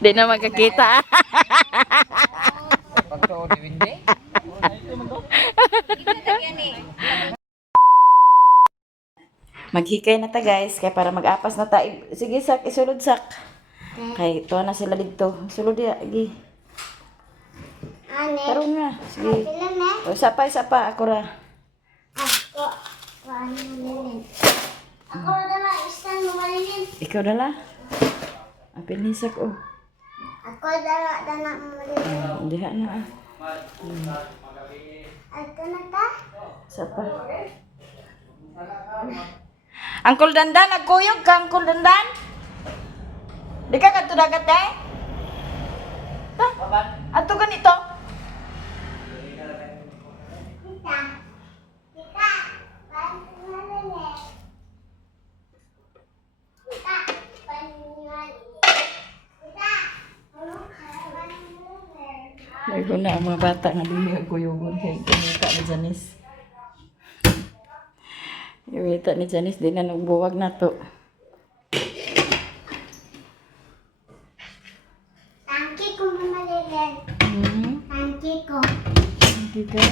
Di na magkakita. Pagtuo di Windy. Maghikay na ta guys, kaya para mag-apas na ta. Sige sak, isulod sak. Kay tuwa na sila dito. Sulod ya, gi. Ane. Tarong nga. Sige. Sila na. O, isa pa, ako ra. Ako. Paano malilin? Ako na isang malilin. Ikaw dala. Apil ni sak, oh. Ako dala malilin. Diha na ah. Ako na ta. Isa pa. Angkol Dandan, nagkuyog ka, Angkol Dandan? Di ka kanto dagat eh? Ta? Ato ganito? Kita. Kita. Paano malilin? Kita. Paano malilin? Kita. Ano kaya paano malilin? Nagko na ang mga bata nga dili nagkuyogon kay kumita ni Janice. Iwita ni Janice din na nagbuwag na to. Tangki ko malilin. Tangki ko. Hindi ka?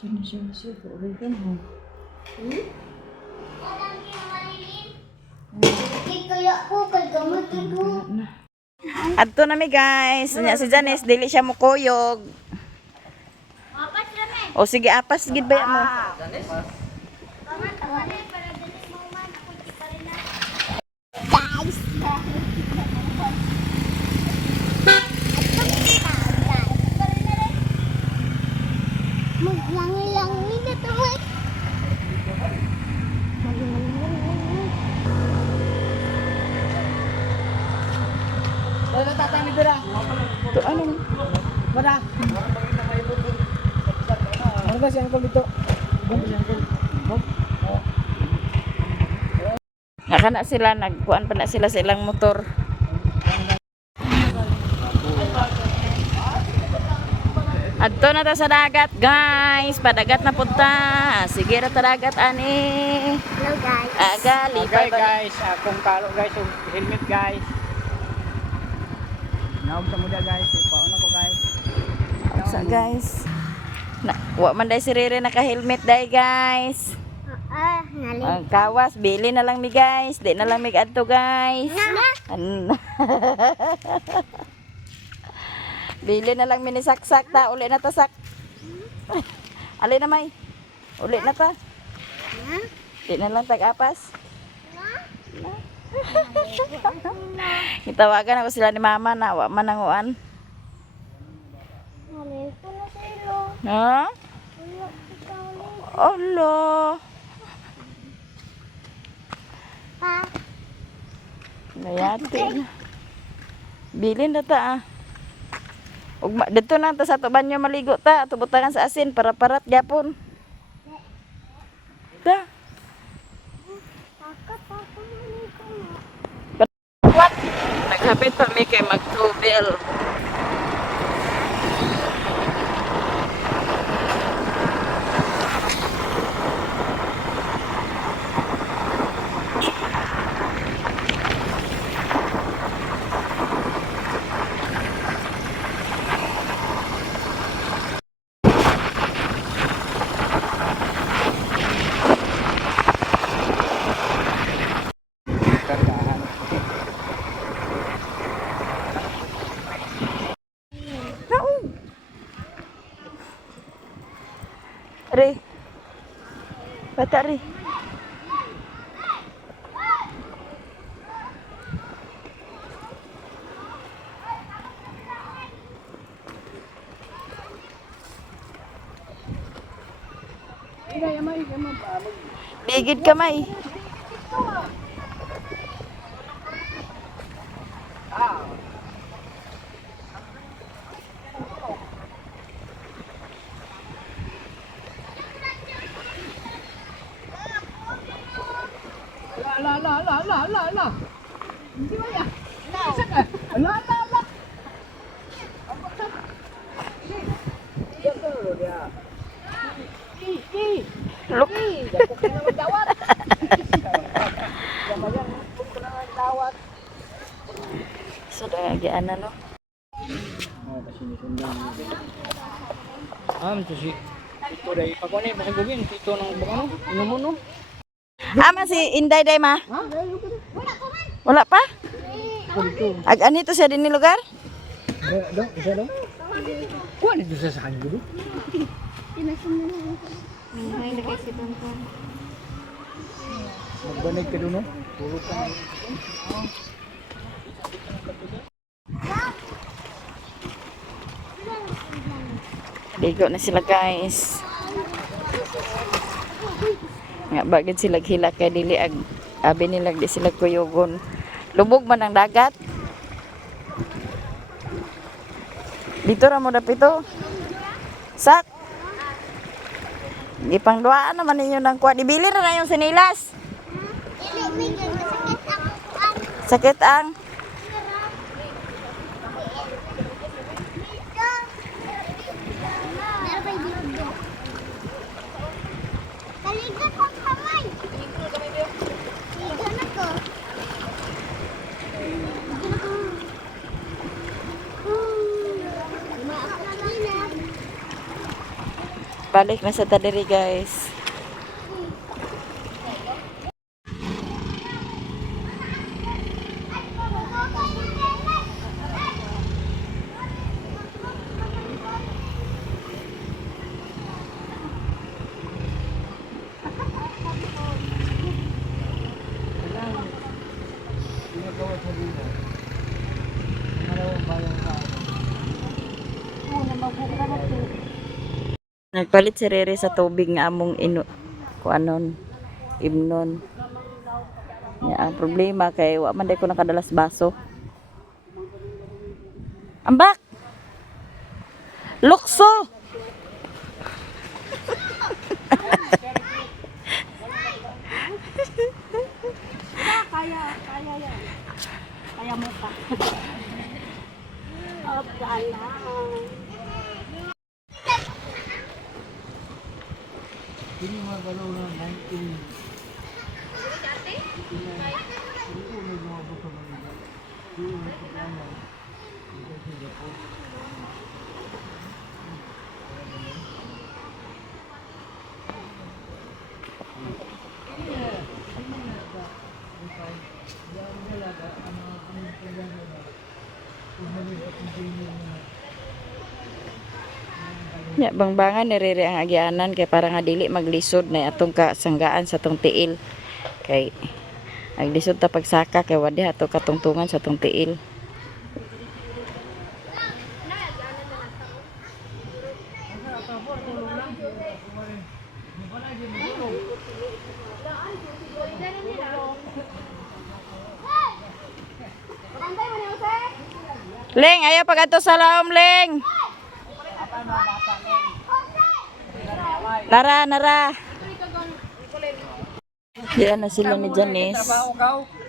Janice, ulit ka na. Tangki ko malilin. Kikuya ko kay gamot ko. Adto na mi guys. Nya si Janice dili siya mo kuyog. Apat rame. O sige apas gid ba mo? Paman tawali para dili mo man ako kita rin na. Guys. Maglangi-langi na to eh. Wala tatang ni dira. To anong? Wala. Ano ba si Uncle dito? Si Uncle. Nga kana sila nagkuan pa na sila sa ilang motor. Adto na ta sa dagat, guys. Padagat na punta. Sige ra ta dagat ani. Hello guys. Agali Okay pa guys, akong kalo guys, yung helmet guys. Naog sa muda guys, pauna ko guys. sa guys. Na, wa man dai si Rere naka-helmet dai guys. Nalin. Ang kawas bili na lang mi guys. Di na lang mi adto guys. Bili na lang mini saksak ta. Uli na ta sak. Ali na may. Uli na ta. Di na lang tag-apas. Itawagan ako sila ni mama na wa man nanguan. Nalin ko na sa ilo. Ha? Wala ikaw ulit. Allah. Pa. Layati na. Bilin na ta ah. Ug dito na ta sa ato banyo maligo ta, tubutangan sa asin para parat gyapon. Ta. Ako maligo na. What? Naghapit pa mi kay mag-tubel. Kargahan. Re. Bata re. Bigid kamay. Ala. Hindi ba yan? Isa ka. Ala. Look. Dako ka na magdawat. agianan no. Oh, kasi nisundan. Ito si ito dahil pagkuhan eh, gawin. Ito ng baka no, inumun no. Ama si Inday day ma. Ha? Wala pa? Ito. Ag-ani to siya din ni lugar? Dong, isa dong. Kuha nito sa sakan dulu. May lagay si Tonton. Magbanig ka doon no. Puro ka na. Ligo na sila guys. Nga bagid sila hila kay dili ag abi nila di sila kuyogon. Lubog man ang dagat. Dito ra mo dapito. Sak. Gipangduaan naman ninyo ng kuha. Dibili na yung sinilas. Sakit ang. Kaligat ang kamay. Ligan ako. Balik na sa tadiri guys. Nagpalit si Rere sa tubig nga among kuanon imnon. Ya, ang problema kay wa man day ko nakadalas baso. Ambak. Lukso. Kaya mo pa. Abala. Ini magalaw na 19. Ya, bangbangan ni Rere ang agianan kay para nga dili maglisod na atong kasanggaan sa tong tiil. Kay aglisod ta pagsaka kay wadi ato katungtungan sa tong tiil. Leng, ayaw pag ato sa laom, Leng. Nara, nara. Diyan na sila ni Janice.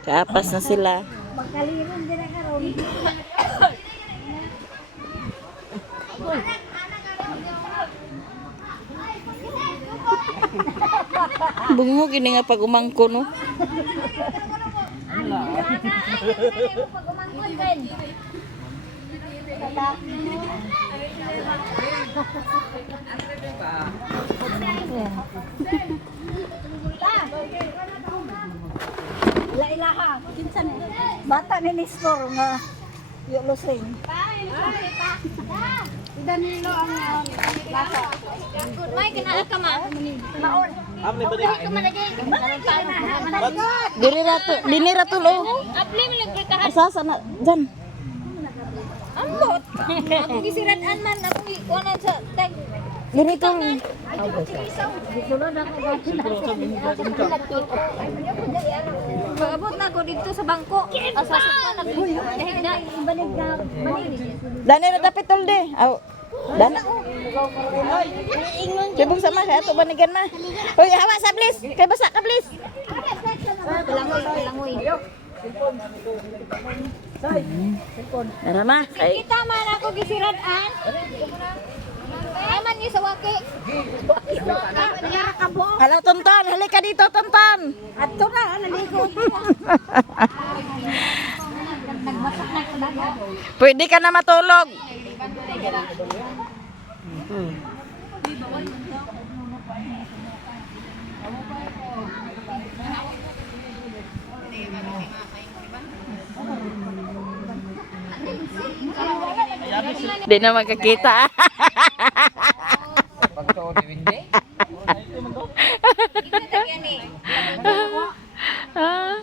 Kaapas na sila. Magkaliron din ang karon. Bungo gini nga pag umangko no. Pag umangkot din. Ilaha, kinsan bata ni Nestor nga Yolusing. Danilo ang lasa. May kinaal ka ma. Maon. Amni ba din? Dini rato lo. Apli mo lang kita. Asa sana jan. Ambot. Ako gisirad-an man ako iwanan sa tag. Dini to. Pag-abot na ako dito sa bangko. Asa sa nagbuyo. Dahil na ibalig na banig. Dani na dapit tol de. Aw. Dan. Kibong sama kay ato banigan ma. Hoy, hawa sa please. Kay basa ka please. Langoy. Nara ma. Ay. Kita man ako gisirad-an. Aman ni sa waki. Nakakabo. Hello Tonton, halika dito Tonton. Ato na naligo. Nagbasak na ko dagat. Pwede ka na matulog. Di na magkakita. Pagtuon ni Windy. Ah,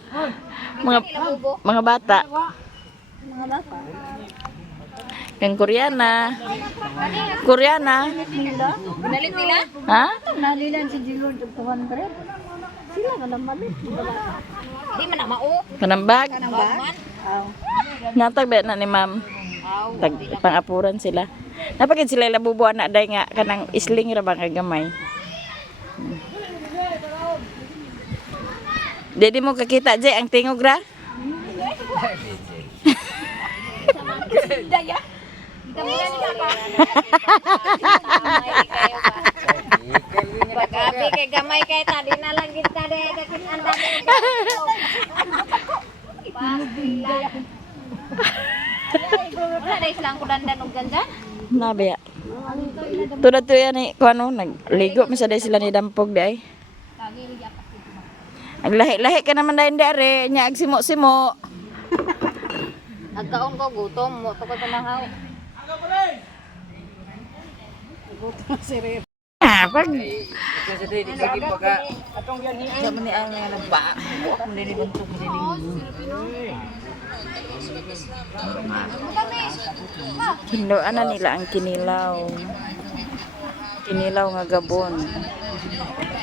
mga mga bata. Yang Koreana. Koreana. Binalit nila? Ha? Nalilan si Jilon sa 200. Sila ka naman eh. Di man na mao. Kanambag. Bagman. Natag ba na ni ma'am? Tag pangapuran sila. Napakit sila labubo anak day nga kanang isling ra ba nga gamay. Dede mo kakita jay ang tingog ra? Daya. Kamulan ka pa. Pag-abi kay gamay kay tadi na lang kita de kakitaan wala na islang kudandan og ganda. Nabe ya. Tudad to yan eh, kung ano, nagligo masaday sila ni Dampog di ay. Ang lahi-lahi ka naman dahil dare, niya agsimo-simo. Nagkaon ko gutom mo to ko tamahaw. Pag Kasi di lagi pagka atong yan sa man ni ang nagba. Buak mo din buntok mo din. hindoan na nila ang kinilaw. Kinilaw nga gabon.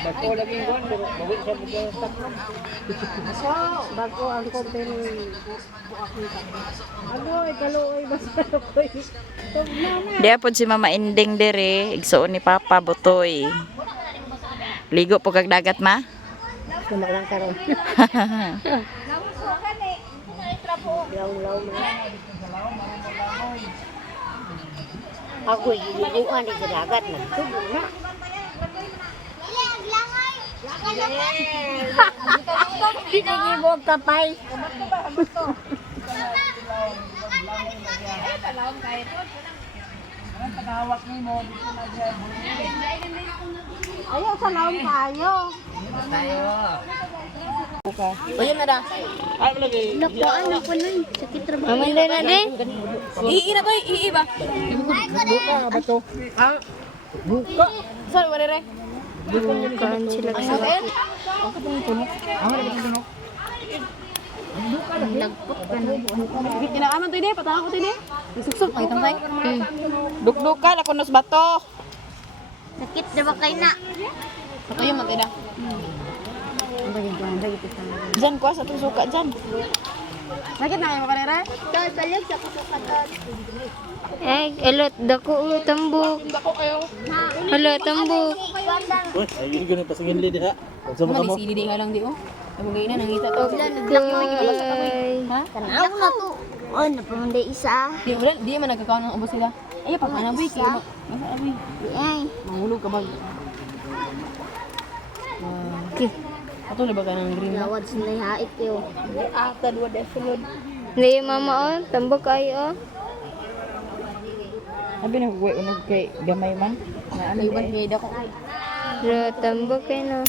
Bako lagi gon, bawi sa mga takno. So, bako ang konten buak ni ta. Ano ay kaluoy basta koy. Diya po si Mama Inding dere, igsuon ni Papa Butoy. Ligo po kag dagat ma? Suma lang karon. Law-law man. Ako giliuan di sa dagat nagtubo na. Gigibog kapay. Ayaw sa laon kayo. Tayo. Oyo na da. Nakuan na ko nun. Sakit trabaho. Aman din na din. Ii na ko, ii ba? Buka ba to? Ah. Buka. Sorry, wala re. Bukan sila sa. Ako pang tunok. Ako na pang tunok. Nagput ka na. Kinaaman to ini, patahan ko to ini. Isuksok, pakitang tayo. Dukdukan ako nos bato. Sakit na ba kayo na? Ako yung maganda. Diyan ko sa itong suka dyan. Sakit na kayo makarera? Dahil balik sa kusukat. Elot, dako tambok. Hello, tambok. Ay, ganun pasangin lidi ha. Sama ka mo. Sili di lang di oh. Abugay na nangita to. Ha? Ako na to. Oh, napamunday isa. Di man nagkakaon ng ubos sila. Ay, pa kana boy kay mo. Masa abi? Ay. Mahulog ka ba? Okay. Ato na ba ka ng green na? Lawad sila haik yo. Ata dua desulod. Hindi mama oh, tambok kayo oh. Sabi na kuwi unog kay gamay man. Na ano Iban kay dako. Lo tambok kayo no.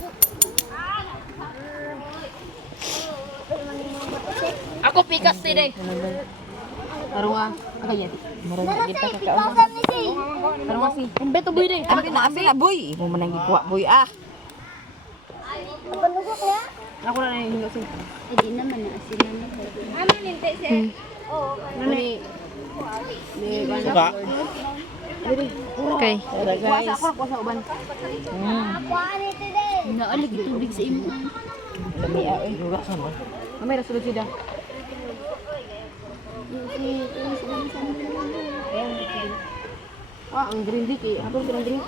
Ako pikas today. Tarunga. Akaya. Murag kita kakaon. Tarunga si. Embe to boy day. Abi na boy. Mo man nang gikuha boy ah. Ako na nang hinga si. Hindi naman na sila na. Ano ninte si? Ni Suka. Okay. Tara guys. Ako sa uban. Naalig tubig sa imo. Lami ah eh. Mamay rasulod sida. Ang green tea kay ato green drink.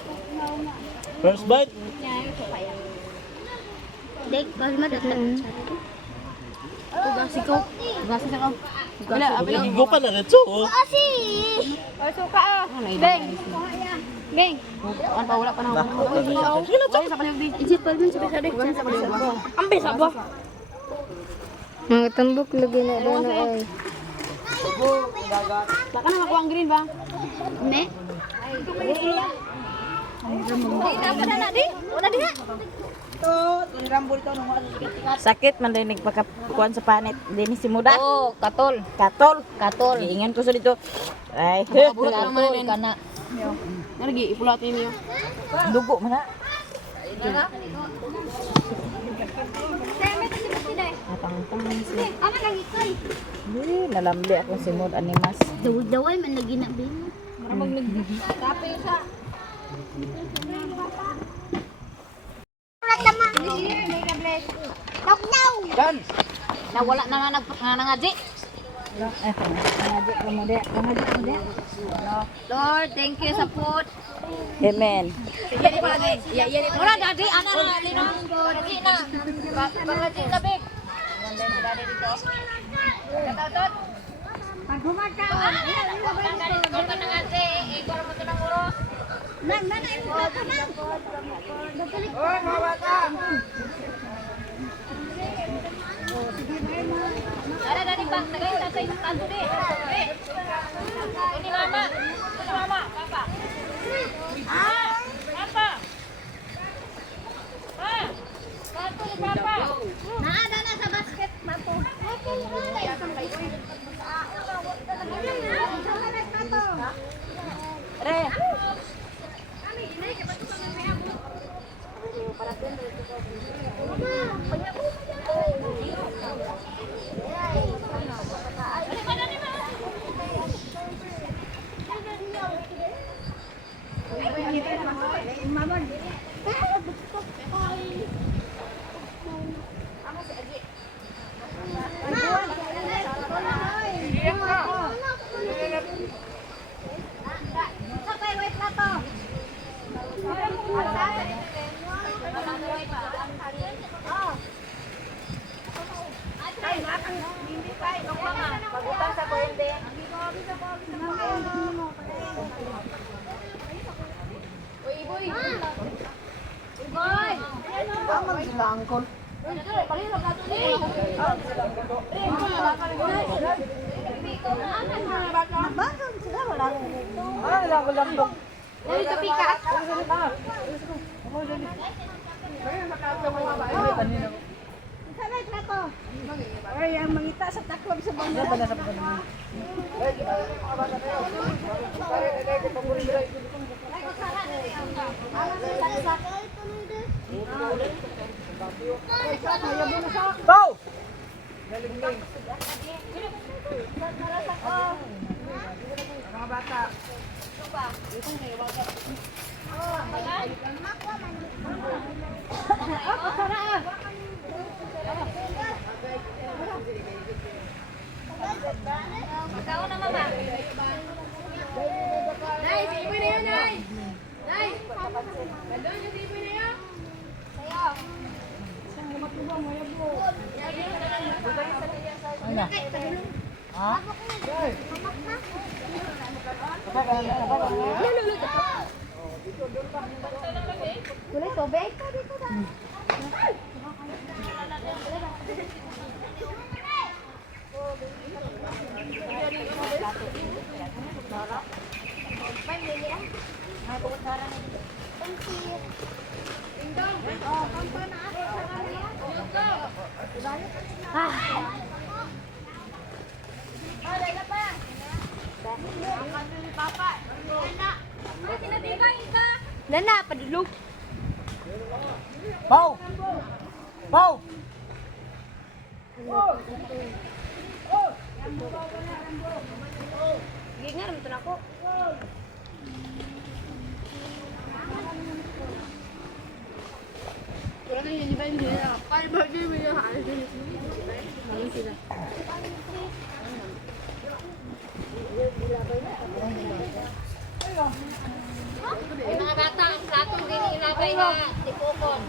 First bite. Dek, bahal madatan. Gasi ko. Gasi sa ko. Wala, abi lang. Gigo pa na rin so. Oh. Ay suka ah. Beng. Beng. An pa wala pa na ako. Wala sa palyog di. Ijit pa man sa dek. Wala sa palyog. Ambe sa ba? Mga tambok lagi na doon ay. Baka na makuha ang green ba? Me. Sakit man dinig pagkakuan sa panit. Dini si muda. Oh, katol. Katol. Katol. Iingan ko sa dito. Ay, Katol kana. Lagi ipulat niyo. dugo man na. Ama nang ikoy. Nalambi ako si Mud Animas. Daway man lagi na bin. Nawala naman nangaji. Lord, thank you sa food. Amen. Ora dadi ana na lino. Dadi na. Pangaji na big. Katatot. Paghumat ka. Ada dari bang, tagay tatay tanto di. Ini mama. Ini mama, papa. Ah, papa. Ah, tanto ni papa. Naada na sa basket mato. Re. Ay, ang mangita sa taklob sa banda. Go! Ikaw na mama. Nay, si Iboy na yun, Nay. Nay. Nandun yung si Iboy na yun. Sayo. Kulay tubig. Lana, padulog. Bow! Bow! Gingar, betul aku. Kurang yang dibayar dia. Kalau bagi dia ada. Mana sudah? Mga bata, ang platong din ilagay na tipokon.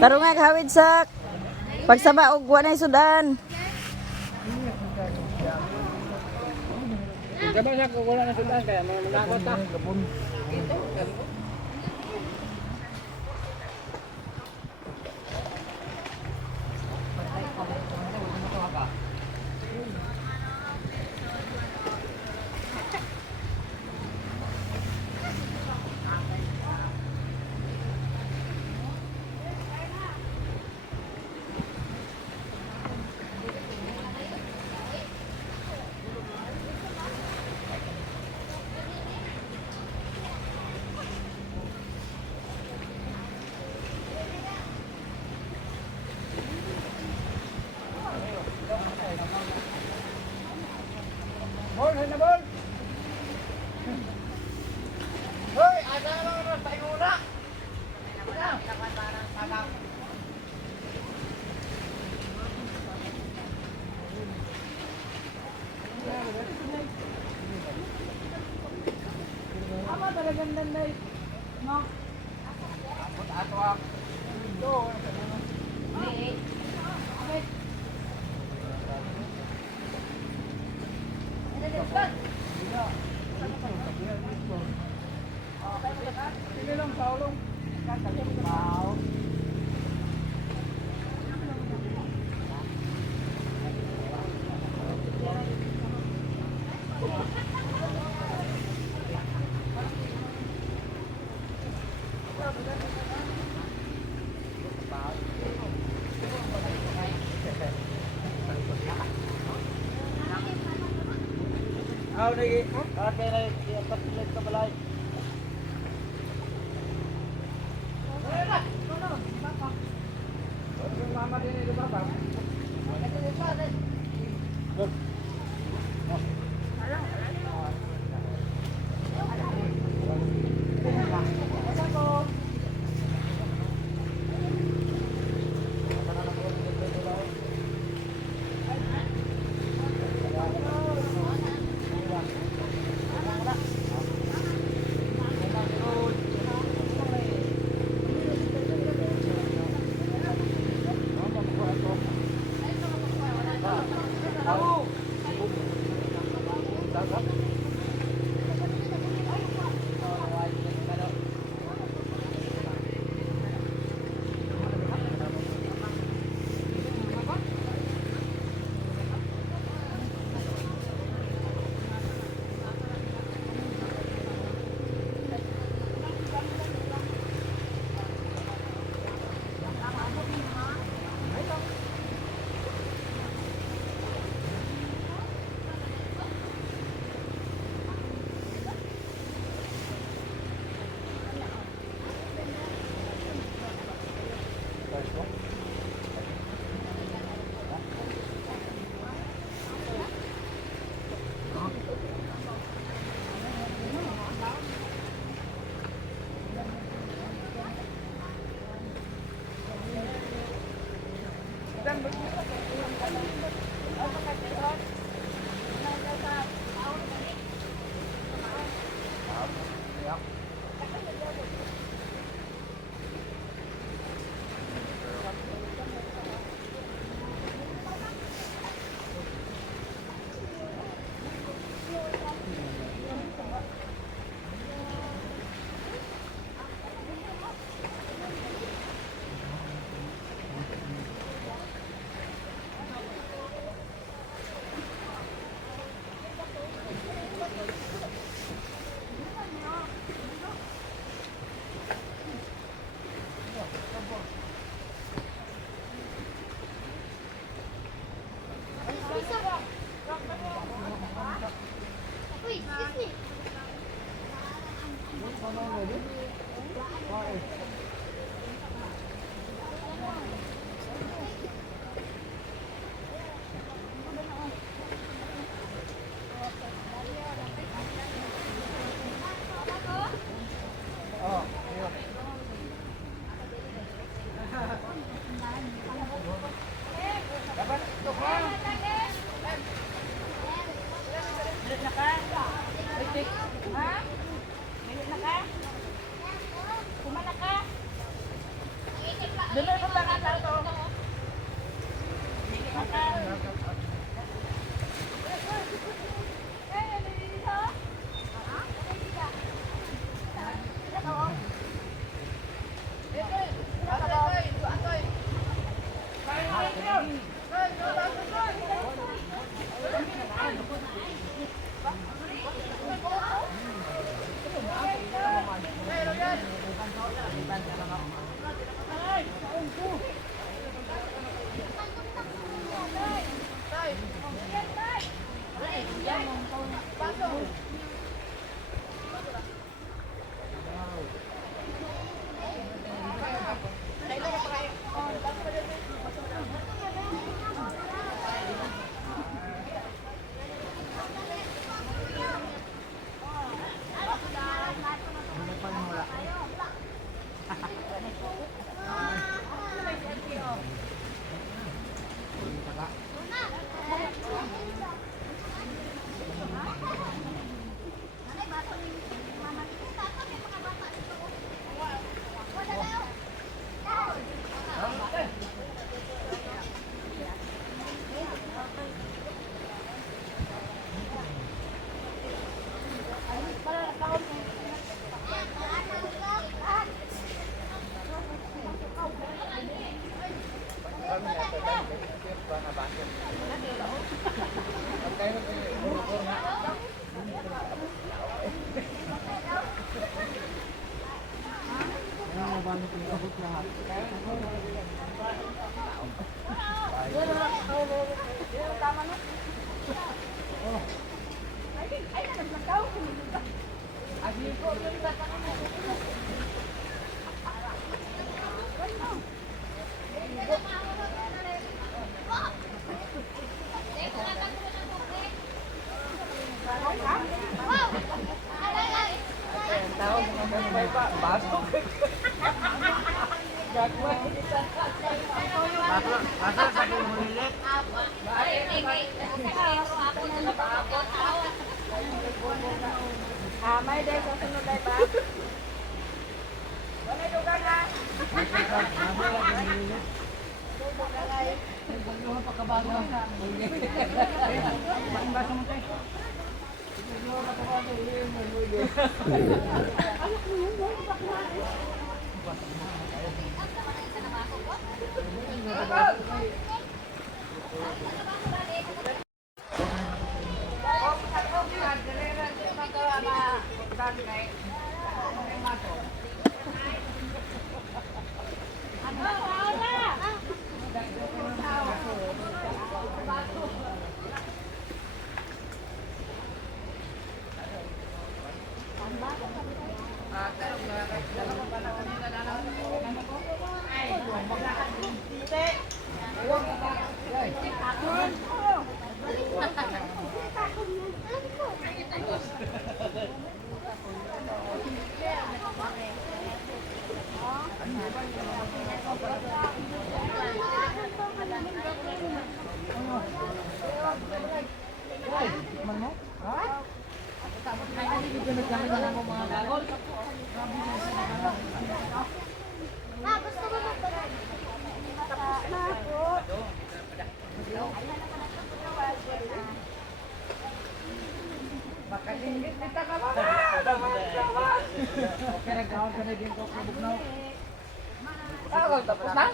Tarungan hawid sa pagsaba og wa nay sudan. Gabang sa wala na sudan kaya mga manakot ta. Bol, na bol. Hoy, ada naman tayo una. Ama talagang danday. No. Ato ako. Do. Sini lang, Paulong. Wow. Aw lagi, ate lagi, apat ulit ka balay. Mama din itu bapa. May day sa sunod day ba? Wala dugan na. Gusto mo Tapos na?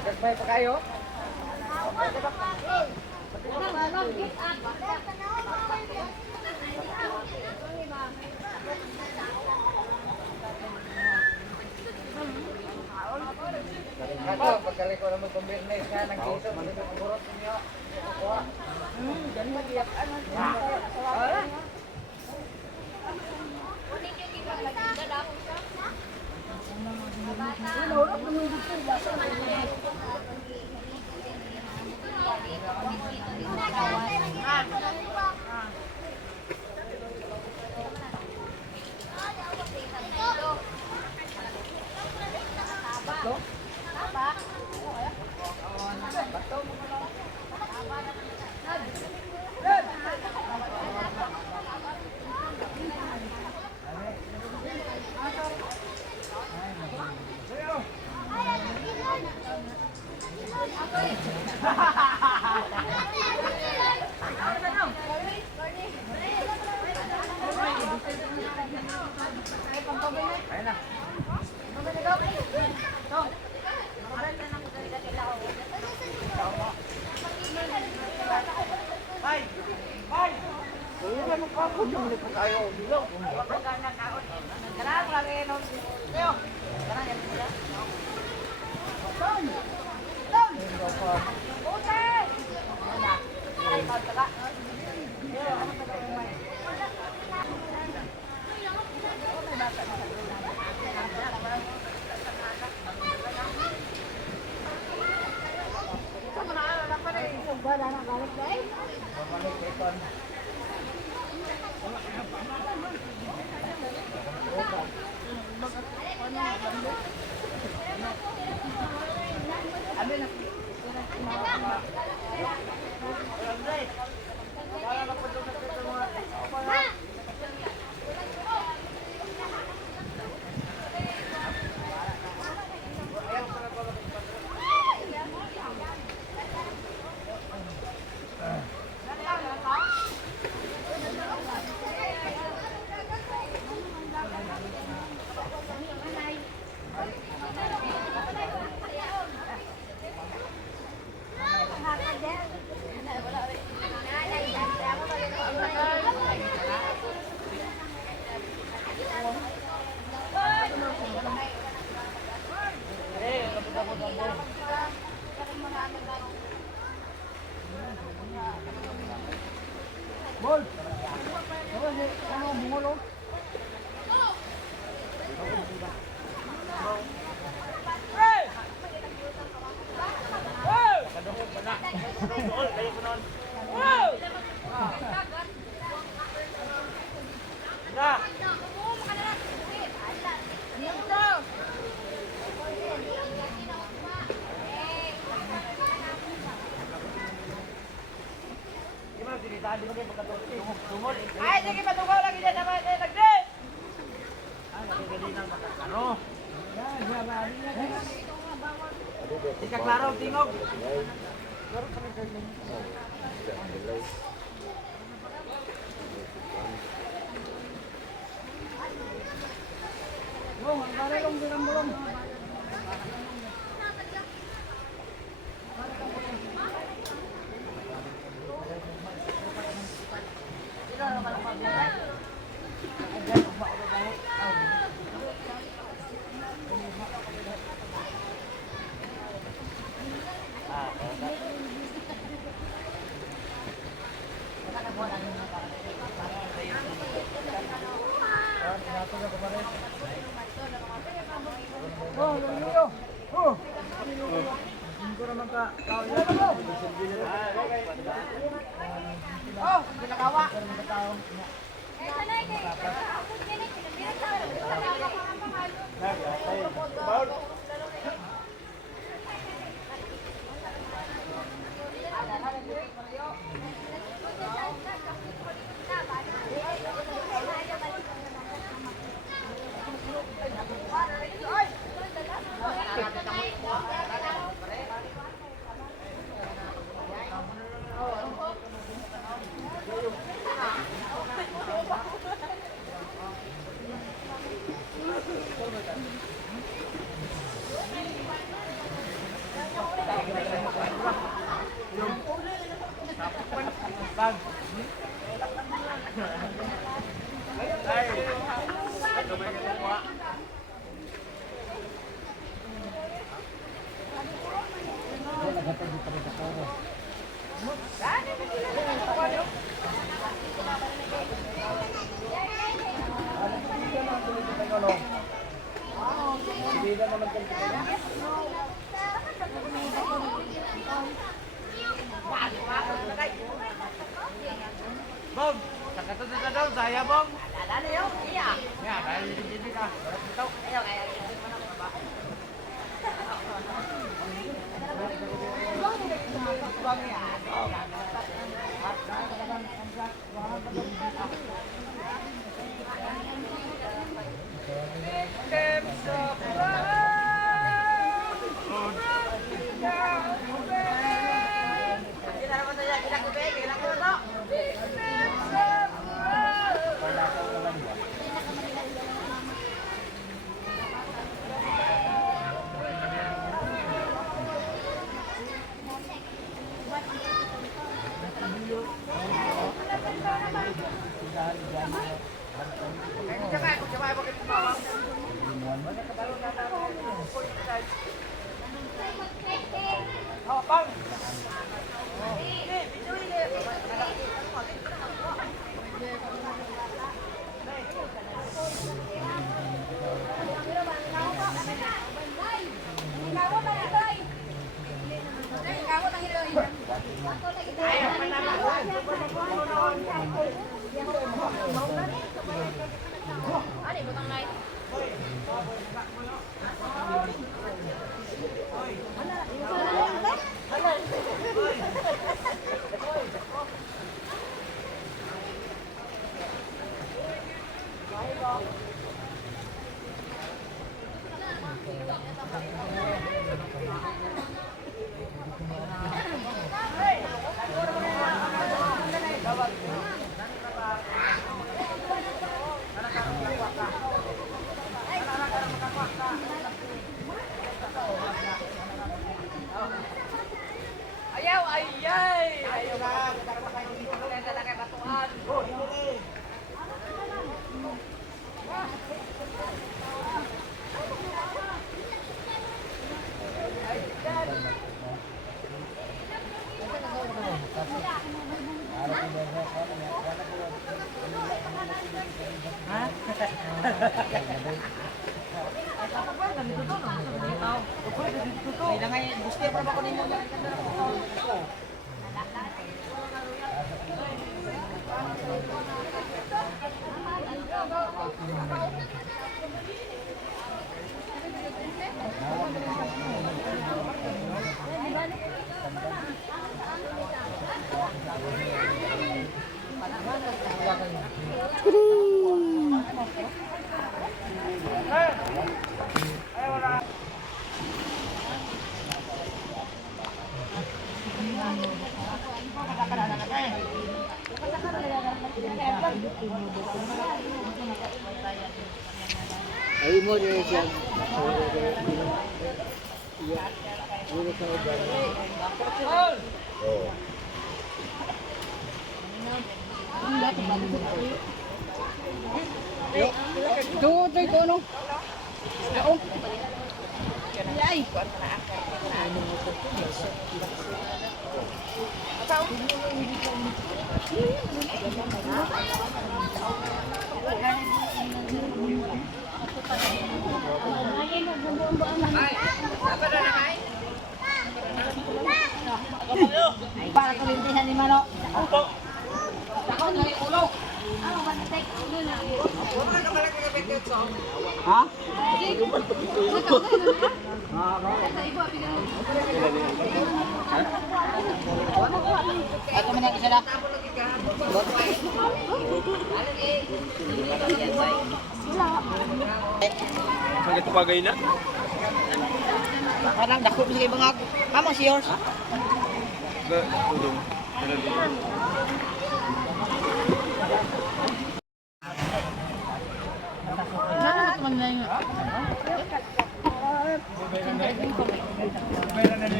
Nagbay pa kayo? Pagkali ko naman kumbirnes nga ng kiso, magkakaburot ninyo. Ganun mag-iyak. Wala. Ay, sige patugaw lagi dyan naman. Nagdi! Ika klaro, tingog. Long, ang kare long dirang bulong. Bong, sakit itu daw saya bong. Ada yuk, iya. Ya, kayak di sini kah. Tahu. Ayo kayak Bang ya. Ay mo din siya. Tutoy ko no. Ako. Ay. Para ko rin ni Mano. Ako na ulo. Ha? Ako man ang isa na. Sakit pagay na. Parang dako sa ibang ako. Mamo si yours.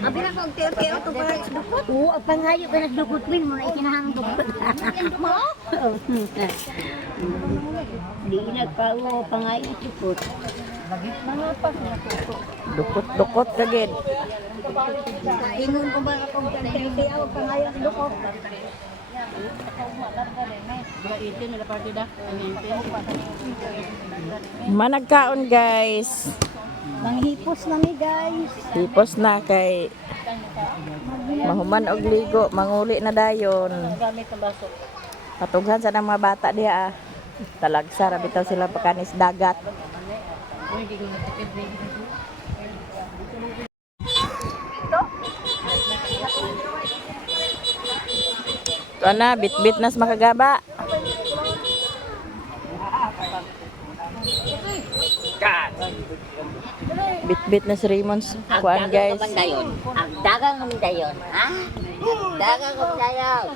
Abi na kog tiyo-tiyo to para isdukot. Oo, ang pangayo ka nagdukot win mo na ikinahang dukot. Mo? Di nagpao pangayo dukot. Mga pas na Dukot-dukot kagid. ingon ko ba kung tiyo-tiyo pangayo dukot. Managkaon guys. Manghipos na mi guys. Hipos na kay mahuman og ligo, manguli na dayon. Patughan sa ng mga bata diha. Talagsa ra bitaw sila pakanis dagat. Ito na, bit-bit nas makagaba. Bit-bit na si Raymond. Kuan guys. Ang dagang kami dayon. Ha? Dagang kami dayon.